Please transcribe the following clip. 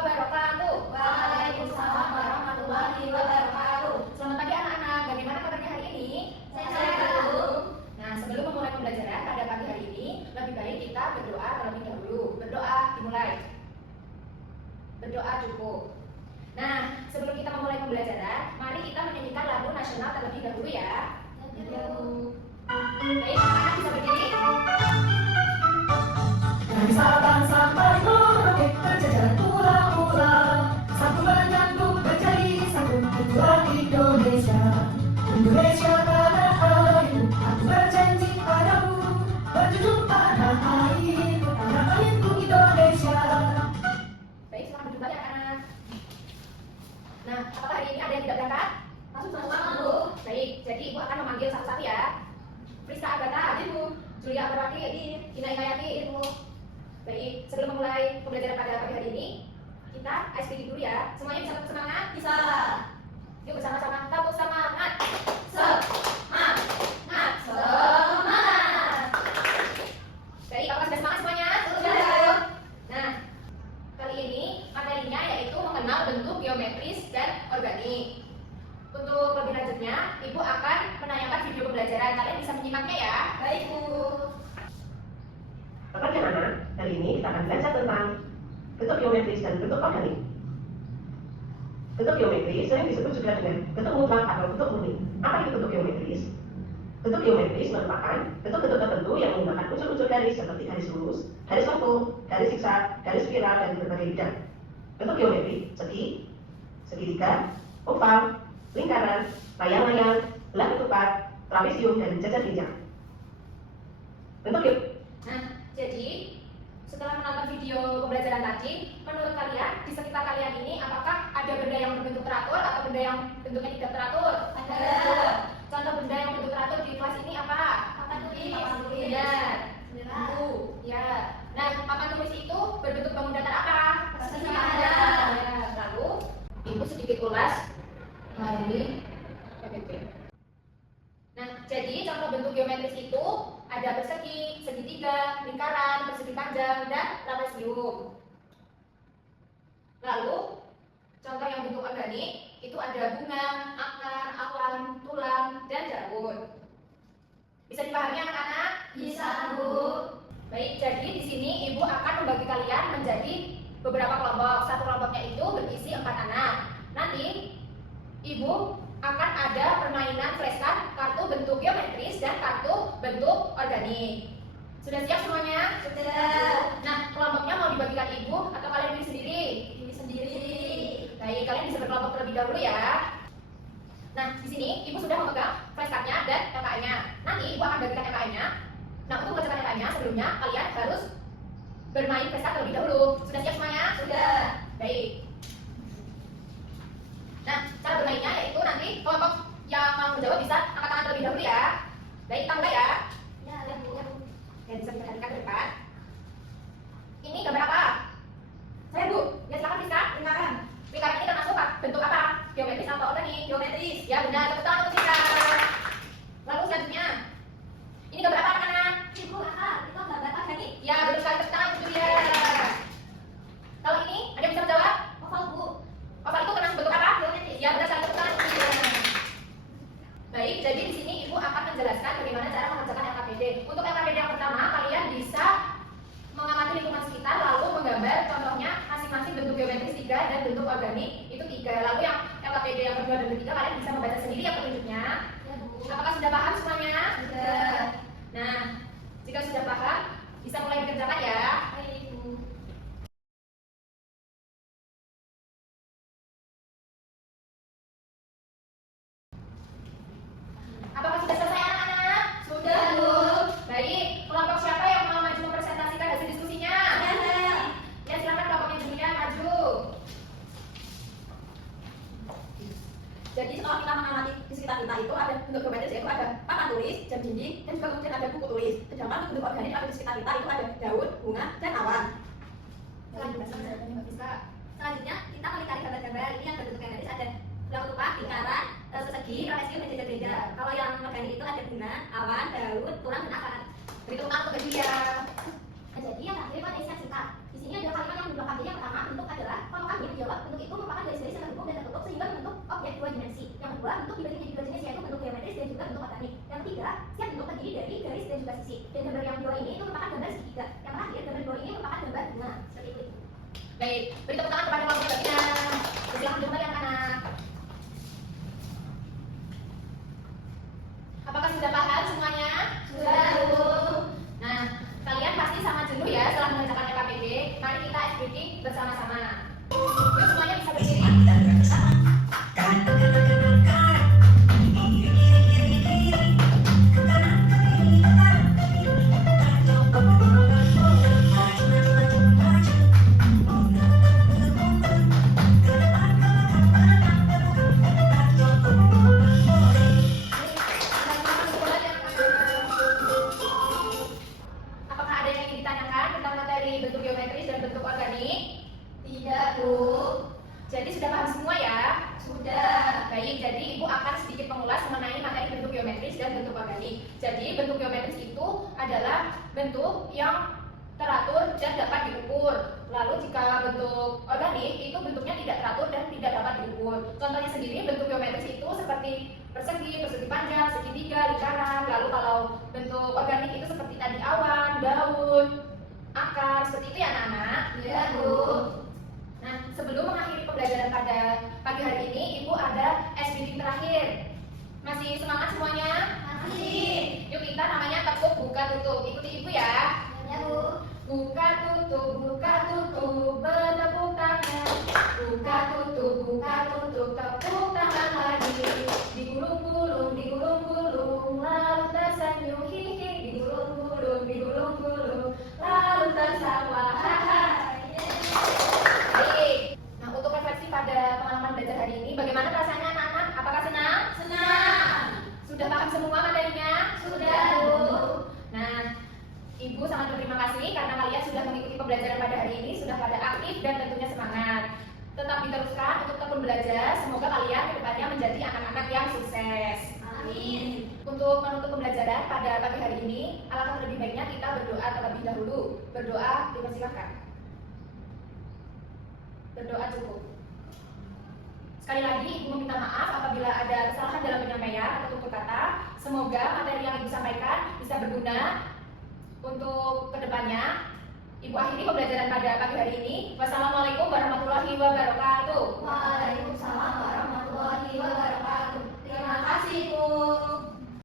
wabarakatuh. Waalaikumsalam warahmatullahi wabarakatuh. Selamat pagi anak-anak. Bagaimana kabarnya hari ini? Sehat, Bu. Nah, sebelum memulai pembelajaran pada pagi hari ini, lebih baik kita berdoa terlebih dahulu. Berdoa dimulai. Berdoa cukup. Nah, sebelum kita memulai pembelajaran, mari kita menyanyikan lagu nasional terlebih dahulu ya. Baik, anak-anak bisa berdiri. Dari Sabang sampai Merauke berjajar pulau-pulau, satu menyatu menjadi satu tujuan Indonesia. Indonesia tanah airku, aku berjanji padamu, menjunjung tanah airku Indonesia. Baik, selamat berjumpa ya anak-anak. Nah, apakah hari ini ada yang tidak berangkat? Langsung sama Bu. Baik, jadi Ibu akan memanggil satu-satu ya. Priska Agatha, Ibu. Julia Amarwati, Ina Inayati, Ibu. Baik, sebelum memulai pembelajaran pada pagi hari ini, kita ice breaking dulu ya. Semuanya bisa semangat? Bisa. Yuk bersama-sama, tabuk semangat. Semangat, semangat. Baik, apakah sudah semangat semuanya? Sudah. Nah, kali ini materinya yaitu mengenal bentuk geometris dan organik. Untuk lebih lanjutnya, Ibu akan menayangkan video pembelajaran. Kalian bisa menyimaknya ya. Baik, Bu. Selamat siang anak, hari ini kita akan belajar tentang bentuk geometris dan bentuk organik. Bentuk geometris sering disebut juga dengan bentuk mutlak atau bentuk murni. Apa itu bentuk geometris? Bentuk geometris merupakan bentuk-bentuk tertentu yang menggunakan unsur-unsur garis seperti garis lurus, garis lengkung, garis zigzag, garis spiral, dan berbagai bidang. Bentuk geometri segi, segitiga, oval, lingkaran, layang-layang, belah ketupat, trapesium, dan jajar jenjang. Bentuk Nah, jadi setelah menonton video pembelajaran tadi, menurut kalian di sekitar kalian ini apakah ada benda yang berbentuk teratur atau benda yang bentuknya tidak teratur? Ada. Contoh benda yang bentuk teratur di kelas ini apa? Papan tulis. Ya. Buku. Ya. Nah, papan tulis itu berbentuk bangun datar apa? Persegi ada. Ya. Lalu Ibu sedikit ulas melalui PPT. Nah, jadi contoh bentuk geometris itu ada persegi, segitiga, lingkaran, persegi panjang, dan trapesium. Lalu, contoh yang bentuk organik itu ada bunga, akar, awan, tulang, dan daun. Bisa dipahami anak-anak? Bisa, Bu. Baik, jadi di sini Ibu akan membagi kalian menjadi beberapa kelompok. Satu kelompoknya itu berisi 4 anak. Nanti Ibu akan ada permainan flashcard kartu bentuk geometris dan kartu bentuk organik. Sudah siap semuanya? Sudah. Nah, kelompoknya mau dibagikan Ibu atau kalian pilih sendiri? Pilih sendiri. Baik, kalian bisa berkelompok terlebih dahulu ya. Nah, di sini Ibu sudah memegang flashcardnya dan LKM-nya. Nanti Ibu akan bagikan LKM-nya. Nah, untuk mengerjakan LKM-nya sebelumnya kalian harus bermain flashcard terlebih dahulu. Sudah siap semuanya? Sudah. Baik. Nah, cara bermainnya yaitu nanti kelompok yang mau menjawab bisa angkat tangan terlebih dahulu ya. Baik, kita mulai ya. Ya, Bu. Ya, bisa diperhatikan ke depan. Ini gambar apa? Saya Bu. Ya, silakan bisa. Lingkaran. Lingkaran ini termasuk bentuk apa? Geometris atau organik? Geometris. Ya, benar. Tepuk tangan untuk kita. Lalu selanjutnya, ini gambar apa anak-anak? Ibu, akar. Itu gambar organik. Ya, betul sekali. Tepuk tangan untuk dia. Kalau ini, ada yang bisa menjawab? Oval, Bu. Oval itu termasuk bentuk apa? Geometris. Ya, benar sekali. Tepuk tangan untuk dia. Baik, jadi di sini Ibu akan menjelaskan bagaimana cara mengerjakan LKPD. Untuk LKPD yang pertama, kalian bisa mengamati lingkungan sekitar lalu menggambar contohnya masing-masing bentuk geometris 3 dan bentuk organik itu 3. Lalu yang LKPD yang kedua dan ketiga kalian bisa membaca sendiri ya petunjuknya. Ya, Bu. Apakah sudah paham semuanya? Sudah. Nah, jika sudah paham, bisa mulai dikerjakan ya. Baik, Bu. Apakah sudah selesai anak-anak? Sudah, Bu. Baik, kelompok siapa yang mau maju mempresentasikan hasil diskusinya? Ya. Ya, silakan kelompoknya Julia maju. Jadi setelah kita mengamati di sekitar kita itu ada bentuk geometris yaitu ada papan tulis, jam dinding, dan juga kemudian ada buku tulis. Sedangkan untuk bentuk organik ada di sekitar kita itu ada daun, bunga, dan awan. Selanjutnya kita melingkari gambar-gambar ini yang berbentuk geometris ada belah ketupat, lingkaran, persegi, trapesium, dan jajar-jajar. Kalau yang organik itu ada bunga, awan, daun, tulang, dan akar. Beri tepuk tangan untuk dia. Nah, jadi yang terakhir itu ada isinya singkat. Di sini ada kalimat yang di belakang. Yang pertama bentuk adalah kelompok geometris dan juga bentuk organik. Yang ketiga, setiap bentuk terdiri dari garis dan juga sisi. Dan gambar yang dua ini itu merupakan gambar segitiga. Yang terakhir, gambar dua ini merupakan gambar bunga. Seperti itu. Baik, beri tepuk tangan kepada kelompok bagian. Silakan duduk kembali anak-anak. Apakah sudah paham semuanya? Sudah, Bu. Nah, kalian pasti sangat jenuh ya setelah mengerjakan LKPD. Mari kita ice breaking bersama-sama. Yuk semuanya bisa berdiri. Apakah ada yang ingin ditanyakan tentang materi bentuk geometris dan bentuk organik? Tidak, Bu. Jadi sudah paham semua ya? Sudah. Baik, jadi Ibu akan sedikit mengulas mengenai materi bentuk geometris dan bentuk organik. Jadi bentuk geometris itu adalah bentuk yang teratur dan dapat diukur. Lalu jika bentuk organik itu bentuknya tidak teratur dan tidak dapat diukur. Contohnya sendiri bentuk geometris itu seperti persegi, persegi panjang, segitiga, lingkaran. Lalu kalau bentuk organik itu seperti tadi awan, daun, akar, seperti itu ya anak-anak? Iya, Bu. Nah, sebelum mengakhiri pembelajaran pada pagi hari ini, Ibu ada SBD terakhir. Masih semangat semuanya? Masih. Yuk kita namanya tepuk buka tutup. Ikuti Ibu ya. Ya, Bu. Buka tutup, bertepuk tangan. Buka tutup, tepuk tangan lagi. Digulung-gulung, lalu tersenyum hihi. Digulung-gulung, lalu tertawa haha. Baik. Nah, untuk refleksi pada pengalaman belajar hari ini, bagaimana perasaannya anak-anak? Apakah senang? Senang. Sudah paham semua materinya? Sudah, Bu. Nah, Ibu sangat berterima kasih karena kalian sudah mengikuti pembelajaran pada hari ini, sudah pada aktif dan tentunya semangat. Tetap diteruskan untuk tekun belajar, semoga kalian kedepannya menjadi anak-anak yang sukses. Amin. Untuk menutup pembelajaran pada pagi hari ini, alangkah lebih baiknya kita berdoa terlebih dahulu. Berdoa dipersilakan. Berdoa cukup. Sekali lagi, Ibu meminta maaf apabila ada kesalahan dalam penyampaian atau tutur kata. Semoga materi yang Ibu sampaikan bisa berguna untuk kedepannya. Ibu akhiri pembelajaran pada pagi hari ini. Wassalamualaikum warahmatullahi wabarakatuh. Waalaikumsalam warahmatullahi wabarakatuh. Terima kasih, Bu.